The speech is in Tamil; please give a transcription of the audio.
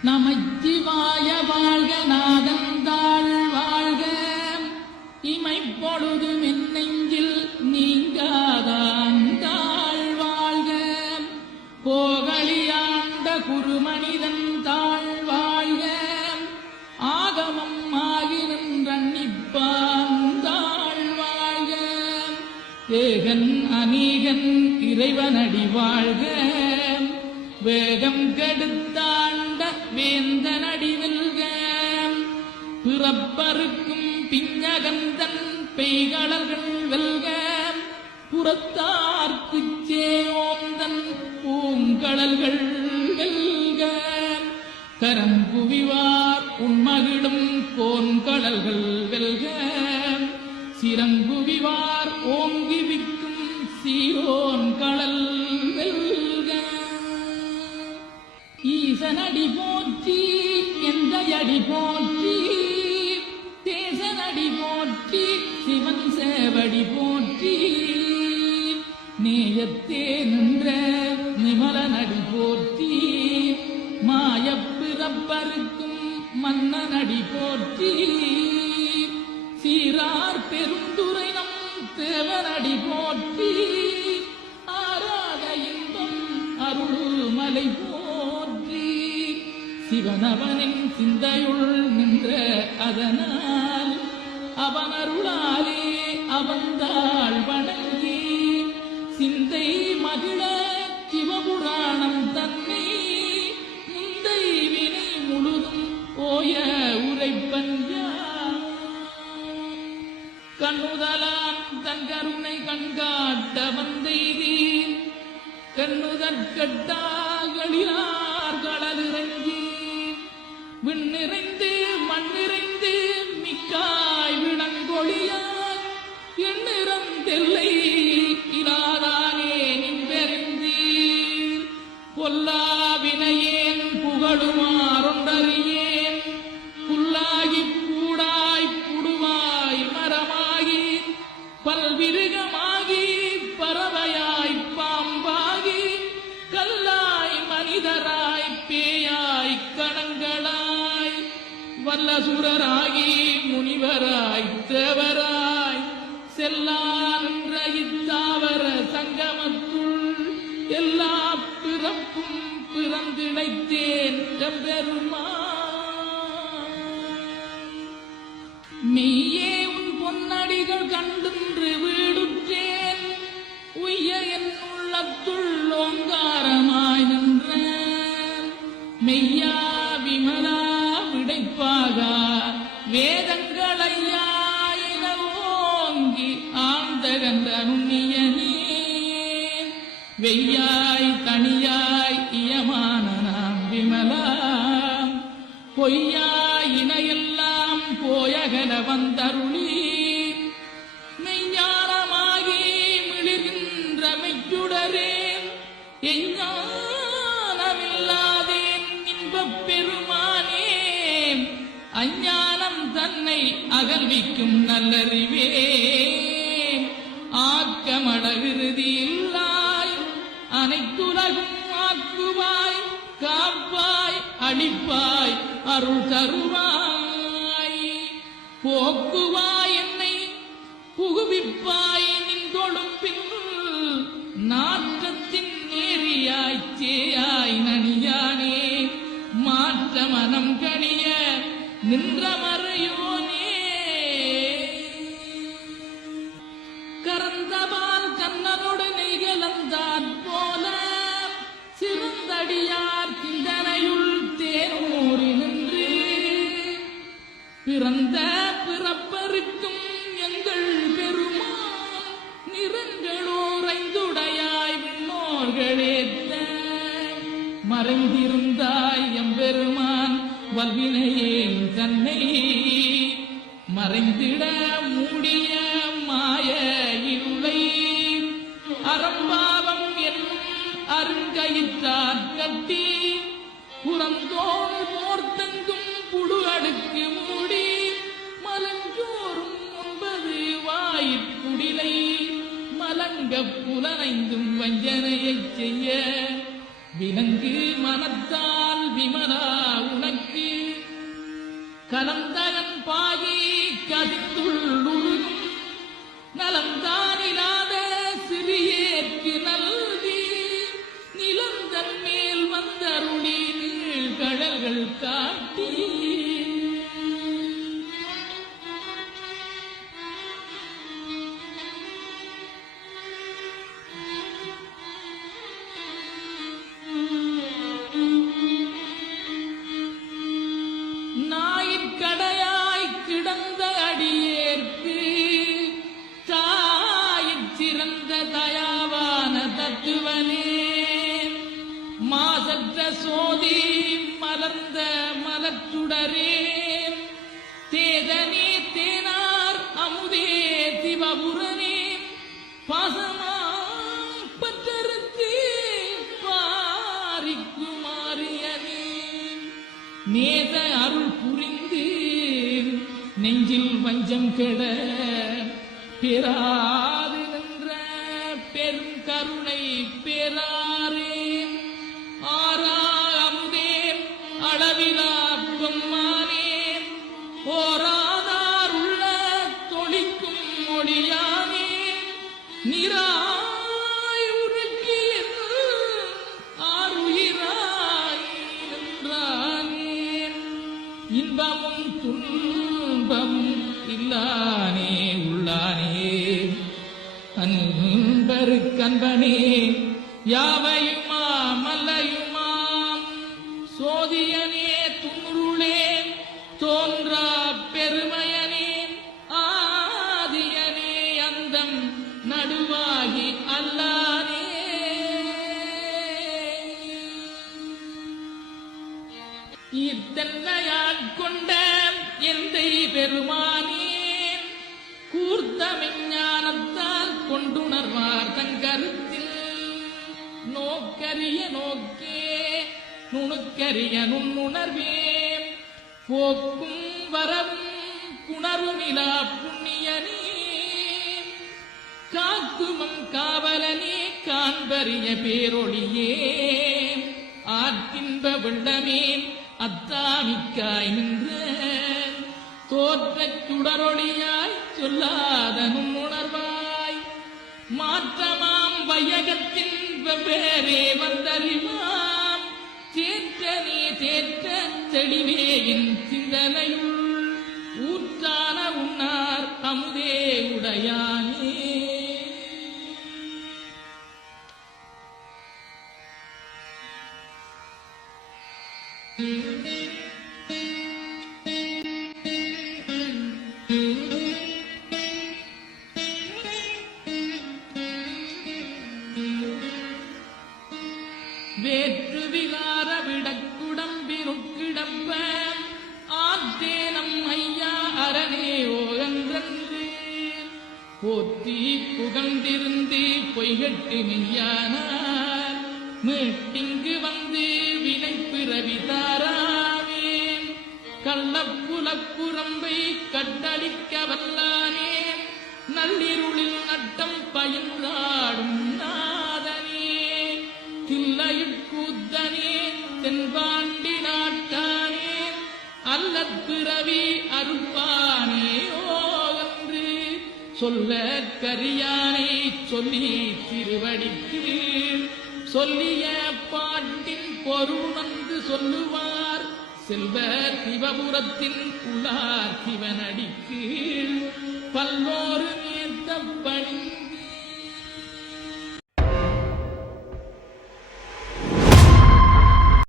நமச்சிவாய வாழ்க நாதந்தாள் வாழ்க இமைப்பொழுது மின்னெஞ்சில் நீங்காதாந்தாள் வாழ்க கோகலியாண்ட குருமனிதன் தாழ் வாழ்க ஆகமம் ஆகி நின்றன்னிப்பாந்தாள் வாழ்க ஏகன் அநீகன் இறைவனடி வாழ்க வேகம் கெடுத்தாண்ட வேந்தனடி வெல்க பிறப்பருக்கும் பிஞ்சகந்தன் பெய்களர்கள் வெல்க புறத்தார்க்குச் சேயோந்தன் பூங்கடல்கள் வெல்க கரங்குவிவார் உண்மகிடும் கோன்கடல்கள் வெல்க சிறங்குவிவார் ஓங்கி விக்கும் சீரோன் கடல் வெல்க ஈசனடி போற்றி எந்தையடி போற்றி தேசனடி போற்றி சிவன் சேவடி போற்றி நேயத்தே நின்ற நிமலனடி போற்றி மாயப்பிறப்பருக்கும் மன்னனடி போற்றி சீரார் பெருந்துரை நம் தேவனடி போற்றி ஆராத இன்பம் அருள்மலை போற்றி சிவனவனின் சிந்தையுள் நின்ற அதனால் அவன் அருளாலே அவந்தாள் வணங்கி சிந்தை மகிழ சிவபுராணம் தன்னை முந்தை வினை முழுதும் ஓய உரைப்பஞ்சா கண்ணுதலாம் தன் கருணை கண்காட்ட வந்தெய்தி கண்ணுதற்கட்டாகளினார் கடலிறங்கி விண்ணிறைந்து மண்ணிறைந்து மிக்காய் விளங்கொழியார் எண்ணிறந்தெல்லை இலாதானே நின்றெறிந்தீர் பொல்லாவினையேன் புகழுமாறொன்றறியேன் புல்லாகி பூடாய் புடுவாய் மரமாகி பல்விருகமாகி பறவையாய் பாம்பாகி கல்லாய் மனிதராய் பேயாய் கணங்களாய் வல்லசுரராகி முனிவராய் தேவராய் செல்லான்ற இத்தாவர சங்கமத்துள் எல்லா பிறப்பும் பிறந்திழைத்தேன் எம்பெருமான் மெய்யே உன் பொன்னடிகள் கண்டுன்று வீடுற்றேன் உய்ய என் உள்ளத்துள் ஓங்காரமாய் நின்ற மெய்யா விமலா விடைப்பாக வேதங்களையா என ஓங்கி ஆழ்ந்தகன்ற நுண்ணியனே வெய்யாய் தனியாய் இயமான நாம் விமலா பொய்யாய் இணையெல்லாம் போயகல வந்தருளி மெய்ஞானமாகி மிளிர்கின்ற மெய்ச்சுடரே எஞ்ஞானமில்லாதேன் இன்பப் பெருமானே அஞ்ஞானம் தன்னை அகல்விக்கும் நல்லறிவே ஆக்கமட விருதி இல்லாய் அனைத்துலகும் ஆக்குவாய் காப்பாய் அளிப்பாய் அருள் தருவாய் போக்குவாய் என்னை புகுவிப்பாய் நின் கொழுப்பில் நாற்றத்தின் நேரியாய் சேயாய் நனியானே மாற்ற மனம் கணிய நின்ற மறையோனே கரந்தபால் கண்ணனோடு நெய்கலந்தாற் போல சிறந்தடியார் சிந்தனையுள் தேனூறி நின்று பிறந்த பிறப்பருக்கும் எங்கள் பெருமான் நிறங்களோரைந்துடையாய் விண்ணோர்களேத்த மறைந்திருந்தாய் எம்பெருமான் வல்வினையேன் தன்னை மறைந்திட மூடிய மாய இருளை அறம்பாவம் என்னும் அருங்கயிற்றாற் கட்டி புறம் பழந்தோள் போர்த்தங்கும் புழு அடுக்கு மூடி மலஞ்சோறும் 9 வாயிற்குடிலை மலங்க புலனைந்தும் வஞ்சனையைச் செய்ய விலங்கு மனத்தால் விமலா உனக்கு கலந்தகன் பாகி கதித்துள்ளுருகும் நலந்தானிலாத சிறியேற்கு நல்கி நிலந்தன் மேல் வந்தருளி நீழ்கடல்கள் காட்டி நாயிற்கடையாய் கிடந்த அடியேற்கு தாயிற் சிறந்த தயாவான தத்துவனே மாசற்ற சோதி மலர்ந்த மலச்சுடரே தேதனே தேனார் அமுதே சிவபுரனே பாசமா பற்றறுத்து பாரிக்குமாறியனே நேத அருள் புரிந்து நெஞ்சில் வஞ்சம் கெட பெறாது நின்ற பெரும் கருணை பெறாரே ஆரா அமுதே அளவிலா பொம்மானே ஓராதார் உள்ள தொழிக்கும் மொழியானே நிராய் உருக்கி ஆறுயிராய் நின்றானே இன்பமும் துன்பமும் இல்லானே உள்ளானே அன்பருக்கன்பனே யாவையுமா மல்லையுமாம் சோதியனே துருளே தோன்றா பெருமையனே ஆதியனே அந்தம் நடுவாகி அல்லானே ஈர்த்தன்னையால் கொண்ட எந்தை பெருமானே கூர்த்த விஞ்ஞானத்தால் கொண்டுணர்வார் தங்கருத்தில் நோக்கரிய நோக்கே நுணுக்கரிய நுண்ணுணர்வே போக்கும் வரவும் புணருமிலா புண்ணியனே காக்குமம் காவலனே காண்பரிய பேரொழியே ஆற்றின்ப வெள்ளமே அத்தாமிக்காய் நின்ற தோற்றச் சுடரொளியாய் சொல்லாத நுண்ணுணர்வாய் மாற்றமாம் வையகத்தின் வெவ்வேறே வந்தறிவாம் தேற்றனே தேற்ற தெளிவே என் சிந்தனையுள் ஊற்றான உன்னார் அமுதே உடையானே வேற்று விகார விடக்குடம்பிருக்கிடப்ப ஆத்தேனம் ஐயா அரணேயோ என்றன்று போற்றி புகழ்ந்திருந்து பொய்கட்டு மெய்யானார் மீட்டிங்கு வந்து வினை பிறவி தாராமே கள்ளப்புலப்புறம்பை கட்டளிக்க வல்லானே நள்ளிருளில் நட்டம் பயின்றாடும் நாதனே தில்லையுட்கூத்தனே தென்பாண்டி நாட்டானே அல்லற் பிறவி அறுப்பானே ஓகன்று சொல்ல கரியானை சொல்லி திருவடிக்கு சொல்லிய பாட்டின் பொருள் வந்து சொல்லுவார் செல்வர் சிவபுரத்தின் உள்ளார் சிவனடிக்கு பல்லோரு நேர்த்த பணி